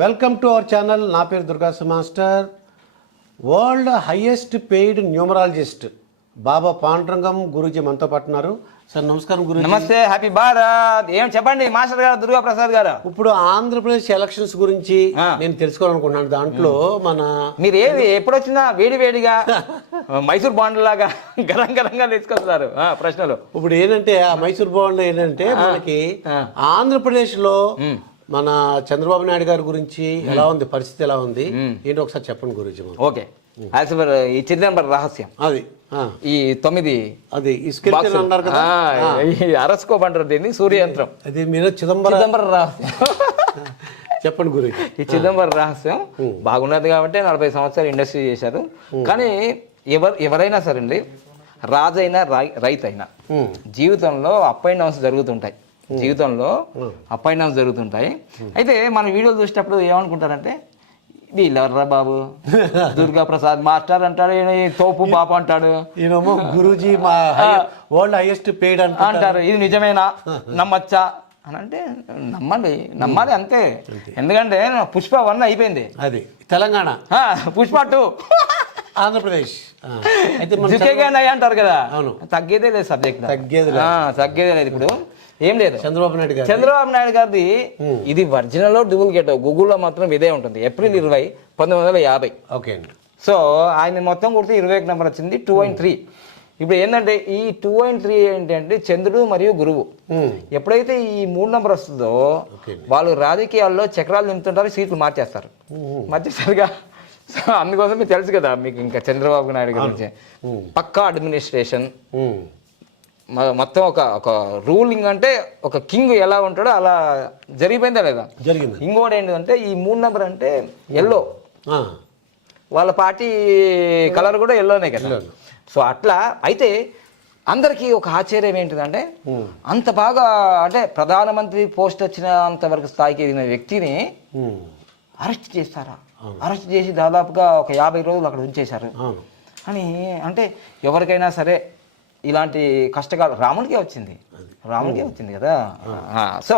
Welcome to our channel. నా పేరు Durgasu master. World highest paid numerologist Baba Pandurangam Guruji మనతో పట్టున్నారు. సార్ నమస్కారం గురూజీ. నమస్తే, హ్యాపీ భారత్. ఏం చెప్పండి మాస్టర్ గారు, దుర్గా ప్రసాద్ గారు. ఇప్పుడు ఆంధ్రప్రదేశ్ ఎలక్షన్స్ గురించి నేను తెలుసుకోవాలనుకుంటున్నాను. దాంట్లో మన మీరు ఏది ఎప్పుడు వచ్చినా వేడి వేడిగా మైసూర్ బాండ్ లాగా గరం గరంగా తీసుకొస్తారు ప్రశ్నలు. ఇప్పుడు ఏంటంటే ఆ మైసూర్ బాండ్ ఏంటంటే మనకి ఆంధ్రప్రదేశ్ లో మన చంద్రబాబు నాయుడు గారి గురించి ఎలా ఉంది, పరిస్థితి ఎలా ఉంది ఏంటి ఒకసారి చెప్పండి గురూజీ. ఓకే, ఈ చిదంబరం రహస్యం అది ఈ 9 అది అన్నారు కదా, అరసుకోబంటారు దీన్ని, సూర్యయంత్రం. అది మీరు చిదంబరం రహస్యం చెప్పండి గురూజీ. ఈ చిదంబరం రహస్యం బాగున్నది కాబట్టి 40 సంవత్సరాలు ఇండస్ట్రీ చేశారు. కానీ ఎవరైనా సరే అండి, రాజైనా రైతు అయినా జీవితంలో అప్ అండ్ డౌన్స్ జరుగుతుంటాయి. అయితే మన వీడియోలు చూసేటప్పుడు ఏమనుకుంటారంటే వీళ్ళెవర్రా బాబు, దుర్గా ప్రసాద్ మాస్టర్ అంటాడు, తోపు బాబు అంటాడు, ఈయనేమో గురూజీ మా వరల్డ్ హైయెస్ట్ పెయిడ్ అంటారు. ఇది నిజమేనా, నమ్మచ్చా అని అంటే నమ్మాలి అంతే. ఎందుకంటే పుష్ప 1 అయిపోయింది, అది తెలంగాణ. పుష్ప 2 ఆంధ్రప్రదేశ్. అంటారు కదా, తగ్గేదే లేదు సబ్జెక్ట్, తగ్గేదే లేదు. ఇప్పుడు ఏం లేదు, చంద్రబాబు నాయుడు గారిది ఇది ఒరిజినల్ డూప్లికేట్. గూగుల్లో మాత్రం ఇదే ఉంటుంది. ఏప్రిల్ 20, 1950. ఓకే. సో ఆయన మొత్తం కుడితే 21 నెంబర్ వచ్చింది, 2.3. ఇప్పుడు ఏంటంటే ఈ 2.3 ఏంటంటే చంద్రుడు మరియు గురువు. ఎప్పుడైతే ఈ 3 నెంబర్ వస్తుందో వాళ్ళు రాజకీయాల్లో చక్రాలు నింపుతుంటారు, సీట్లు మార్చేస్తారుగా. సో అందుకోసం మీకు తెలుసు కదా, మీకు ఇంకా చంద్రబాబు నాయుడు గురించి పక్కా అడ్మినిస్ట్రేషన్ మొత్తం ఒక రూలింగ్, అంటే ఒక కింగ్ ఎలా ఉంటాడో అలా జరిగిపోయిందా లేదా, జరిగింది. ఇంకోటి ఏంటంటే ఈ 3 నెంబర్ అంటే ఎల్లో, వాళ్ళ పార్టీ కలర్ కూడా ఎల్లోనే కదా. సో అట్లా అయితే అందరికీ ఒక ఆశ్చర్యం ఏంటిదంటే, అంత బాగా అంటే ప్రధానమంత్రి పోస్ట్ వచ్చినంత వరకు స్థాయికి ఎదిగిన వ్యక్తిని అరెస్ట్ చేస్తారా, అరెస్ట్ చేసి దాదాపుగా ఒక 50 రోజులు అక్కడ ఉంచేశారు అని అంటే ఎవరికైనా సరే ఇలాంటి కష్టకాలం రాముడికే వచ్చింది కదా. సో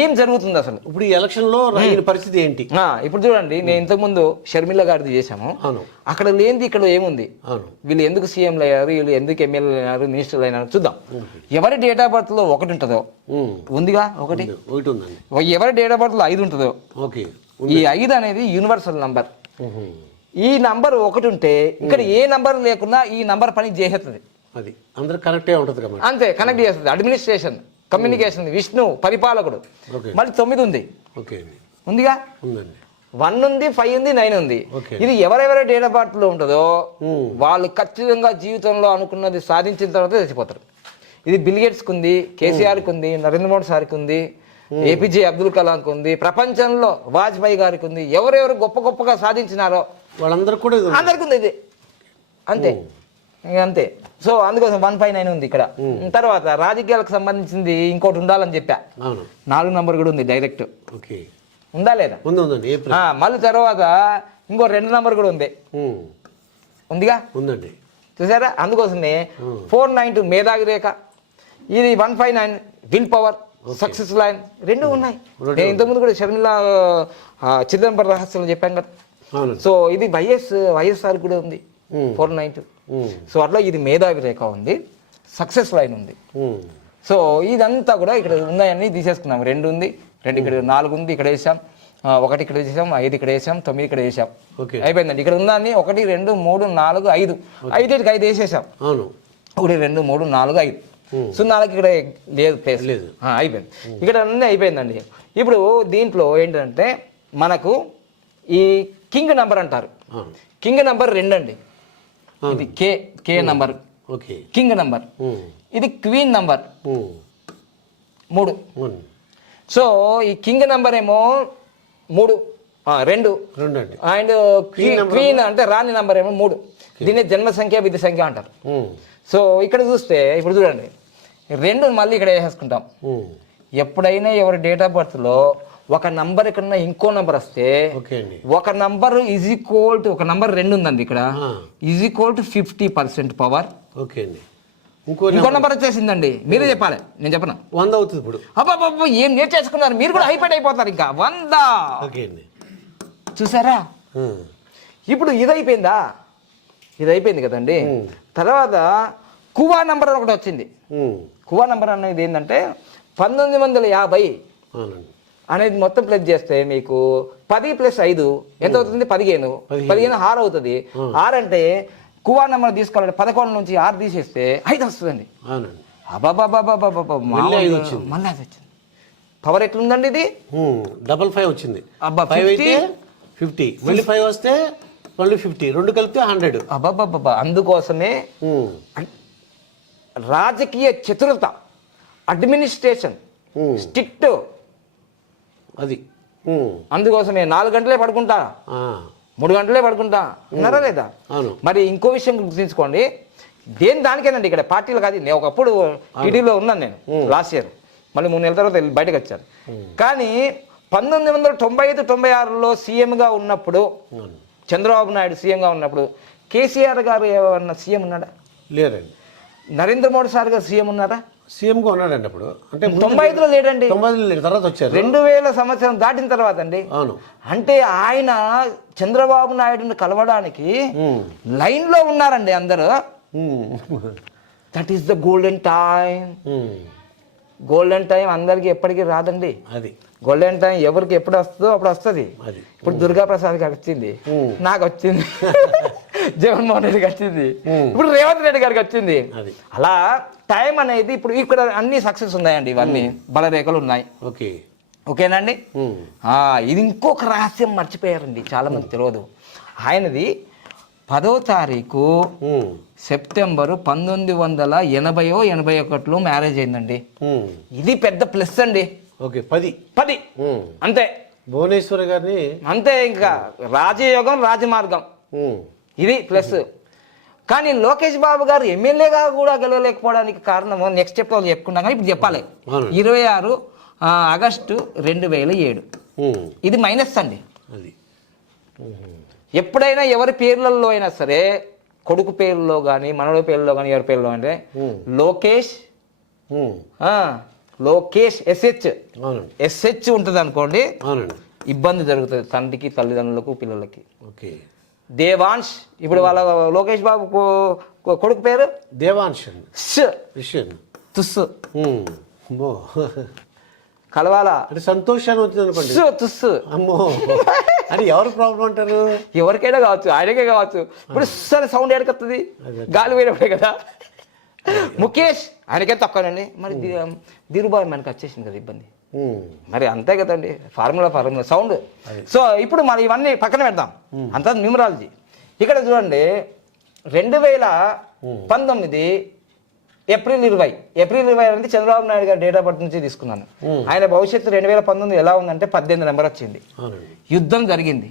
ఏం జరుగుతుంది అసలు ఇప్పుడు ఈ ఎలక్షన్ లో పరిస్థితి ఏంటి? ఇప్పుడు చూడండి, నేను ఇంతకుముందు షర్మిల గారిది చేశాము. అక్కడ లేనిది ఇక్కడ ఏముంది, వీళ్ళు ఎందుకు సీఎంలు అయ్యారు, వీళ్ళు ఎందుకు ఎమ్మెల్యేలు అయినారు, మినిస్టర్లు అయినారు చూద్దాం. ఎవరి డేట్ ఆఫ్ బర్త్ లో 1 ఉంటుందో, ఉందిగా ఒకటి, ఎవరి డేట్ ఆఫ్ బర్త్ లో 5 ఉంటుందో, ఈ 5 అనేది యూనివర్సల్ నంబర్. ఈ నంబర్ 1 ఉంటే ఇక్కడ ఏ నంబర్ లేకున్నా ఈ నంబర్ పని చేసేస్తుంది. అది అందరూ కనెక్ట్ ఉంటుంది కదా, అంతే కనెక్ట్ చేస్తుంది. అడ్మినిస్ట్రేషన్, కమ్యూనికేషన్, విష్ణు పరిపాలకుడు. మళ్ళీ 9 ఉంది, ఉందిగా, 1 ఉంది, 5 ఉంది, 9 ఉంది. ఇది ఎవరెవరి డేట్ ఆఫ్ బర్త్ లో ఉంటుందో వాళ్ళు ఖచ్చితంగా జీవితంలో అనుకున్నది సాధించిన తర్వాత చచ్చిపోతారు. ఇది బిల్ గేట్స్కి ఉంది, కేసీఆర్కి ఉంది, నరేంద్ర మోడీ సార్కి ఉంది, ఏపీజే అబ్దుల్ కలాంకి ఉంది, ప్రపంచంలో వాజ్పేయి గారికి ఉంది. ఎవరెవరు గొప్పగా సాధించినారో వాళ్ళందరూ కూడా అందరికి ఉంది ఇది, అంతే అంతే. సో అందుకోసం 159 ఉంది ఇక్కడ. తర్వాత రాజకీయాలకు సంబంధించింది ఇంకోటి ఉండాలని చెప్పా, 4 నంబర్ కూడా ఉంది డైరెక్ట్, ఉందా లేదా, మళ్ళీ తర్వాత ఇంకో 2 నంబర్ కూడా ఉంది, ఉందిగా, ఉందండి, చూసారా. అందుకోసమే 492 మేధావి రేఖ, ఇది 159 విల్ పవర్, సక్సెస్ లైన్, 2 ఉన్నాయి. నేను ఇంతకుముందు కూడా షర్మిల చిదంబరం రహస్యం చెప్పాను కదా. సో ఇది వైఎస్ఆర్ కూడా ఉంది 492. సో అట్లా ఇది మేధావి రేఖ ఉంది, సక్సెస్ లైన్ ఉంది. సో ఇదంతా కూడా ఇక్కడ ఉన్నాయని తీసేసుకున్నాం. 2 ఉంది, 2 ఇక్కడ, 4 ఉంది ఇక్కడ వేసాం, 1 ఇక్కడ వేసాం, 5 ఇక్కడ వేసాం, 9 ఇక్కడ వేసాం, అయిపోయిందండి. ఇక్కడ ఉందని 1, 2, 3, 4, 5, 5 వేసేసాం. 1, 2, 3, 4, 5, 0కి ఇక్కడ లేదు, ప్లేస్ లేదు, అయిపోయింది. ఇక్కడ అన్నీ అయిపోయిందండి. ఇప్పుడు దీంట్లో ఏంటంటే మనకు ఈ కింగ్ నంబర్ అంటారు. కింగ్ నంబర్ 2 అండి, ఇది కే నంబర్, కింగ్ నంబర్. ఇది క్వీన్ నంబర్ 3. సో ఈ కింగ్ నంబర్ ఏమో 3, 2 అండ్ క్వీన్ అంటే రాణి నంబర్ ఏమో 3. దీన్ని జన్మ సంఖ్య, విధి సంఖ్య అంటారు. సో ఇక్కడ చూస్తే ఇప్పుడు చూడండి, 2 మళ్ళీ ఇక్కడ వేసేసుకుంటాం. ఎప్పుడైనా ఎవరి డేట్ ఆఫ్ బర్త్ లో ఒక నంబర్ కన్నా ఇంకో నంబర్ వస్తే, ఒక నంబర్ ఈజ్ ఈక్వల్ టు, ఒక నంబర్ 2 ఉందండి ఇక్కడ, ఈజ్ ఈక్వల్ టు 50% పవర్. ఇంకో నంబర్ వచ్చేసిందండి, మీరే చెప్పాలి, నేను చెప్పను. 100 అవుతుంది ఇప్పుడు. అబ్బా ఏం నేర్చేసుకున్నారు మీరు కూడా, హైపైట్ అయిపోతారు ఇంకా. 100 చూసారా? ఇప్పుడు ఇది అయిపోయింది కదండి. తర్వాత కువా నంబర్ ఒకటి వచ్చింది. కువా నంబర్ అనేది ఏంటంటే 1950 అనేది మొత్తం ప్లస్ చేస్తే మీకు 10 + 5 ఎంత అవుతుంది? 15. 15 6 అవుతుంది. 6 అంటే కువా నెంబర్ తీసుకోవాలంటే 11 నుంచి 6 తీసేస్తే 5 వస్తుందండి. మళ్ళీ అది వచ్చింది. పవర్ ఎట్లుందండి ఇది? 5 వచ్చింది. 50 మళ్ళీ 5 వస్తే మళ్ళీ 50 రెండు కలిపితే 100. అందుకోసమే రాజకీయ చతురత, అడ్మినిస్ట్రేషన్ స్ట్రిక్ట్ అది. అందుకోసమే 4 గంటలే పడుకుంటా, 3 గంటలే పడుకుంటా ఉన్నారా లేదా? మరి ఇంకో విషయం గుర్తుంచుకోండి, దానికేనండి ఇక్కడ పార్టీలు కాదు. నేను ఒకప్పుడు టీడీలో ఉన్నాను నేను లాస్ట్ ఇయర్, మళ్ళీ 3 నెలల తర్వాత బయటకు వచ్చాను. కానీ 1995-96లో సీఎంగా ఉన్నప్పుడు, చంద్రబాబు నాయుడు సీఎంగా ఉన్నప్పుడు కేసీఆర్ గారు ఏమన్నా సీఎం ఉన్నాడా? లేరండి. నరేంద్ర మోడీ సార్ గారు సీఎం ఉన్నారా? సీఎంగా ఉన్నాడండి అప్పుడు. అంటే 95లో లేడండి. 95లో లేడు, తర్వాత వచ్చారు. 2000 సంవత్సరం దాటిన తర్వాత అండి. అవును. అంటే ఆయన చంద్రబాబు నాయుడుని కలవడానికి లైన్లో ఉన్నారండి అందరూ. That is the golden time. Golden time అందరికి ఎప్పటికీ రాదండి. అది గోల్డెన్ టైం ఎవరికి ఎప్పుడు వస్తుందో అప్పుడు వస్తుంది. ఇప్పుడు దుర్గా ప్రసాద్ గారికి వచ్చింది, నాకు వచ్చింది, జగన్మోహన్ రెడ్డికి వచ్చింది, ఇప్పుడు రేవంత్ రెడ్డి గారికి వచ్చింది. అలా టైం అనేది ఇప్పుడు ఇక్కడ అన్ని సక్సెస్ ఉన్నాయండి. ఇవన్నీ బలరేఖలు ఉన్నాయి. ఓకేనండి. ఇది ఇంకొక రహస్యం మర్చిపోయారండి, చాలా మంది తెలియదు. ఆయనది 10వ తారీఖు సెప్టెంబరు 1980-81లో మ్యారేజ్ అయిందండి. ఇది పెద్ద ప్లస్ అండి. 10 అంతే. భువనేశ్వర్ గారిని అంతే. ఇంకా రాజయోగం, రాజమార్గం, ఇది ప్లస్. కానీ లోకేష్ బాబు గారు ఎమ్మెల్యేగా కూడా గెలవలేకపోవడానికి కారణం నెక్స్ట్ స్టెప్ చెప్పుకున్నాం, కానీ ఇప్పుడు చెప్పాలి. 26 ఆగస్టు 2007 ఇది మైనస్ అండి. ఎప్పుడైనా ఎవరి పేర్లలో అయినా సరే, కొడుకు పేర్లలో కానీ మనవడి పేర్లలో కానీ ఎవరి పేర్లో అంటే లోకేష్ ఎస్హెచ్ ఉంటుంది అనుకోండి, ఇబ్బంది జరుగుతుంది తండ్రికి, తల్లిదండ్రులకు, పిల్లలకి. దేవాంశ్, ఇప్పుడు వాళ్ళ లోకేష్ బాబు కొడుకు పేరు దేవాంశ్, తుస్సు కలవాలా అంటే సంతోషాన్ని వచ్చింది అనుకోండి, తుస్సు. అమ్మో, అది ఎవరు ప్రాబ్లం అంటారు? ఎవరికైనా కావచ్చు, ఆయనకే కావచ్చు. ఇప్పుడు సరే సౌండ్ ఎడకొస్తుంది, గాలి పోయినప్పుడే కదా. ముఖేష్, ఆయనకే తక్కువనండి. మరి ధీరుబాబు మనకి వచ్చేసింది కదా ఇబ్బంది. మరి అంతే కదండి, ఫార్ములా సౌండ్. సో ఇప్పుడు మనం ఇవన్నీ పక్కన పెడదాం, అంతా న్యూమరాలజీ. ఇక్కడ చూడండి, 2019 ఏప్రిల్ 20 అనేది చంద్రబాబు నాయుడు గారి డేట్ ఆఫ్ బర్త్ నుంచి తీసుకున్నాను. ఆయన భవిష్యత్తు 2019 ఎలా ఉందంటే 18 నెంబర్ వచ్చింది. యుద్ధం జరిగింది.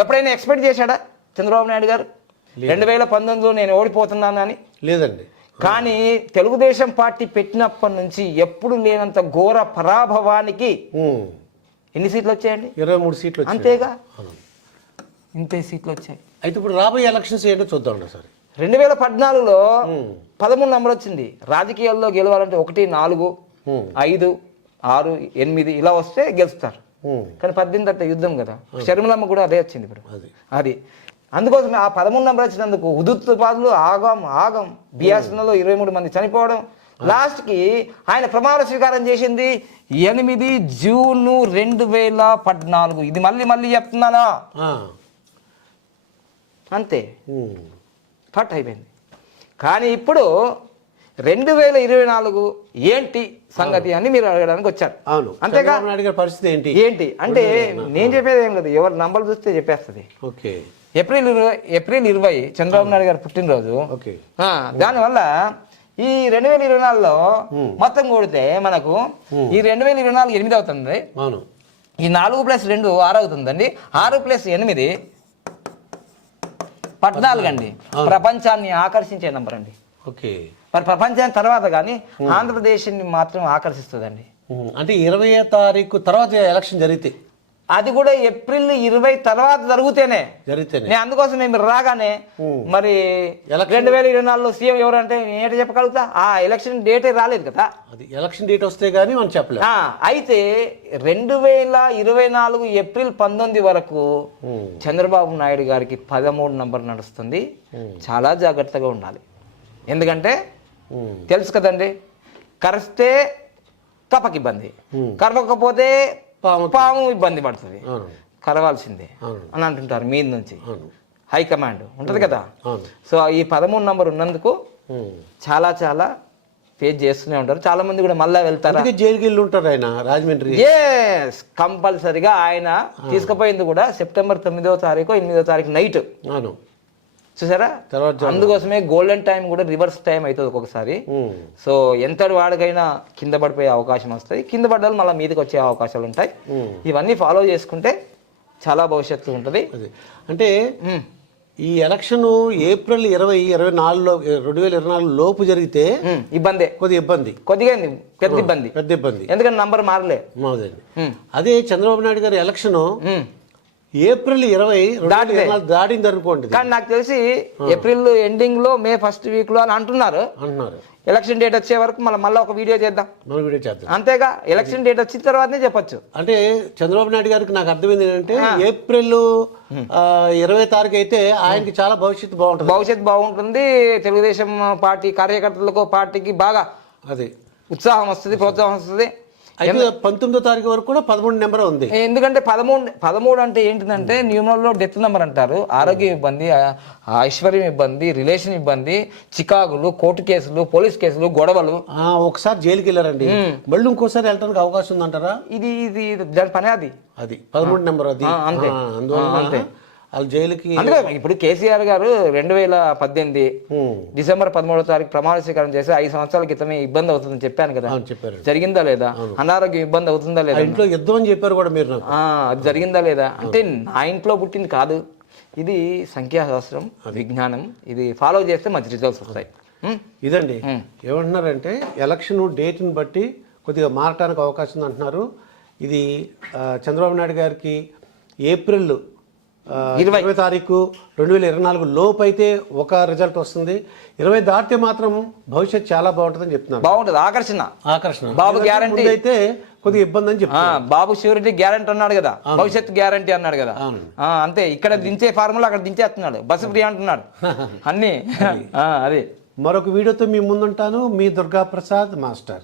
ఎప్పుడైనా ఎక్స్పెక్ట్ చేశాడా చంద్రబాబు నాయుడు గారు 2019లో నేను ఓడిపోతున్నాను అని? లేదండి. కానీ తెలుగుదేశం పార్టీ పెట్టినప్పటి నుంచి ఎప్పుడు లేనంత ఘోర పరాభవానికి ఎన్ని సీట్లు వచ్చాయండి? 23 సీట్లు. అంతేగా, ఇంతే సీట్లు వచ్చాయి. అయితే ఇప్పుడు రాబోయే ఎలక్షన్స్ ఏంటో చూద్దాం సార్. 2014లో 13 నెంబర్ వచ్చింది. రాజకీయాల్లో గెలవాలంటే 1, 4, 5, 6, 8 ఇలా వస్తే గెలుస్తారు. కానీ 18 తర్వాత యుద్ధం కదా. షర్మిలమ్మ కూడా అదే వచ్చింది ఇప్పుడు. అది అందుకోసమే ఆ 13 నెంబర్ వచ్చినందుకు ఉదుత్పాదులు ఆగం బిఆర్ఎస్లో 23 మంది చనిపోవడం. లాస్ట్కి ఆయన ప్రమాణ స్వీకారం చేసింది 8 జూన్ 2014. ఇది మళ్ళీ చెప్తున్నానా? అంతే, పట్ అయిపోయింది. కానీ ఇప్పుడు 2024 ఏంటి సంగతి అని మీరు అడగడానికి వచ్చారు. అంతేగా. పరిస్థితి ఏంటి అంటే నేను చెప్పేది ఏం లేదు, ఎవరు నంబర్లు చూస్తే చెప్పేస్తుంది. ఏప్రిల్ 20 చంద్రబాబు నాయుడు గారు పుట్టినరోజు. దానివల్ల ఈ 2024లో మొత్తం కూడితే మనకు ఈ 2024 8 అవుతుంది. ఈ 4 + 2 6 అవుతుందండి. 6 + 8 14 అండి. ప్రపంచాన్ని ఆకర్షించే నంబర్ అండి. మరి ప్రపంచాన్ని తర్వాత కానీ ఆంధ్రప్రదేశ్ని మాత్రం ఆకర్షిస్తుందండి. అంటే 20వ తారీఖు తర్వాత ఎలక్షన్ జరిగితే అది కూడా ఏప్రిల్ 20 తర్వాత జరుగుతేనే జరిగితేనే నేను అందుకోసం మేము రాగానే మరి 2024లో సీఎం ఎవరంటే ఏంటో చెప్పగలుగుతా ఆ ఎలక్షన్ డేటే రాలేదు కదా, అది ఎలక్షన్ డేట్ వస్తే గానీ మనం చెప్పలేం. అయితే 2024 ఏప్రిల్ 19 వరకు చంద్రబాబు నాయుడు గారికి 13 నంబర్ నడుస్తుంది. చాలా జాగ్రత్తగా ఉండాలి. ఎందుకంటే తెలుసు కదండి, కరిస్తే కప్పకి ఇబ్బంది, కరవకపోతే పాము ఇబ్బంది పడుతుంది, కరవాల్సిందే అని అంటుంటారు మీద నుంచి హైకమాండ్ ఉంటుంది కదా. సో ఈ 13 నంబర్ ఉన్నందుకు చాలా చాలా ఫేస్ చేస్తూనే ఉంటారు. చాలా మంది కూడా మళ్ళా వెళ్తారు, జైలుకి వెళ్ళి ఉంటారు ఆయన రాజమండ్రి. కంపల్సరిగా ఆయన తీసుకుపోయింది కూడా సెప్టెంబర్ 9వ తారీఖు 8వ తారీఖు నైట్ చూసారా. అందుకోసమే గోల్డెన్ టైం కూడా రివర్స్ టైం అవుతుంది ఒక్కొక్కసారి. సో ఎంతటి వాడికైనా కింద పడిపోయే అవకాశం వస్తుంది, కింద పడ్డాలు మళ్ళీ మీదకి వచ్చే అవకాశాలు ఉంటాయి. ఇవన్నీ ఫాలో చేసుకుంటే చాలా భవిష్యత్తు ఉంటుంది. అంటే ఈ ఎలక్షన్ ఏప్రిల్ 2024లో 2024 లోపు జరిగితే ఇబ్బంది, కొద్దిగా పెద్ద ఇబ్బంది, ఎందుకంటే నంబర్ మారలే. అదే చంద్రబాబు నాయుడు గారి ఎలక్షన్ ఏప్రిల్ 20 దాటింది అనుకోండి. కానీ నాకు తెలిసి ఏప్రిల్ ఎండింగ్ లో మే ఫస్ట్ వీక్ లో అని అంటున్నారు. ఎలక్షన్ డేట్ వచ్చే వరకు మళ్ళీ ఒక వీడియో చేద్దాం, అంతేగా. ఎలక్షన్ డేట్ వచ్చిన తర్వాతనే చెప్పొచ్చు. అంటే చంద్రబాబు నాయుడు గారికి నాకు అర్థమైంది ఏంటంటే ఏప్రిల్ 20 తారీఖు అయితే ఆయనకి చాలా భవిష్యత్తు బాగుంటుంది. తెలుగుదేశం పార్టీ కార్యకర్తలకు పార్టీకి బాగా అది ఉత్సాహం వస్తుంది, ప్రోత్సాహం వస్తుంది. 19వ తారీఖు వరకు కూడా 13 నెంబర్ ఉంది. ఎందుకంటే 13 అంటే ఏంటిదంటే న్యూమరల్లో డెత్ నెంబర్ అంటారు. ఆరోగ్య ఇబ్బంది, ఐశ్వర్యం ఇబ్బంది, రిలేషన్ ఇబ్బంది, చికాకులు, కోర్టు కేసులు, పోలీస్ కేసులు, గొడవలు. ఒకసారి జైలుకి వెళ్ళారండి, మళ్ళీ ఇంకోసారి వెళ్ళడానికి అవకాశం ఉందంటారా? ఇది దాని పనే అది 13 నెంబర్ అది. అందువల్ల వాళ్ళు జైలుకి. ఇప్పుడు కేసీఆర్ గారు 2018 డిసెంబర్ 13వ తారీఖు ప్రమాణ స్వీకారం చేసి 5 సంవత్సరాల క్రితమే ఇబ్బంది అవుతుందని చెప్పాను కదా, జరిగిందా లేదా? అనారోగ్యం ఇబ్బంది అవుతుందా లేదా? ఇంట్లో యుద్ధం అని చెప్పారు కూడా మీరు. అది జరిగిందా లేదా అంటే నా ఇంట్లో పుట్టింది కాదు, ఇది సంఖ్యాశాస్త్రం, విజ్ఞానం. ఇది ఫాలో చేస్తే మంచి రిజల్ట్స్ వస్తాయి. ఇదండి ఏమంటున్నారంటే ఎలక్షన్ డేట్ని బట్టి కొద్దిగా మారటానికి అవకాశం ఉంది అంటున్నారు. ఇది చంద్రబాబు నాయుడు గారికి ఏప్రిల్ 20 తారీఖు 2024 లోపు అయితే ఒక రిజల్ట్ వస్తుంది. 20 దాటితే మాత్రం భవిష్యత్తు చాలా బాగుంటుందని చెప్తున్నారు. బాగుంటుంది, ఆకర్షణ. బాబు గ్యారంటీ అయితే కొద్దిగా ఇబ్బంది అని చెప్తున్నారు. బాబు ష్యూరిటీ గ్యారంటీ అన్నాడు కదా, భవిష్యత్తు గ్యారంటీ అన్నాడు కదా. అంతే, ఇక్కడ దించే ఫార్ములా అక్కడ దించేస్తున్నాడు, బస్సు ఫ్రీ అంటున్నాడు అన్ని. అది మరొక వీడియోతో మీ ముందుంటాను. మీ దుర్గా ప్రసాద్ మాస్టర్.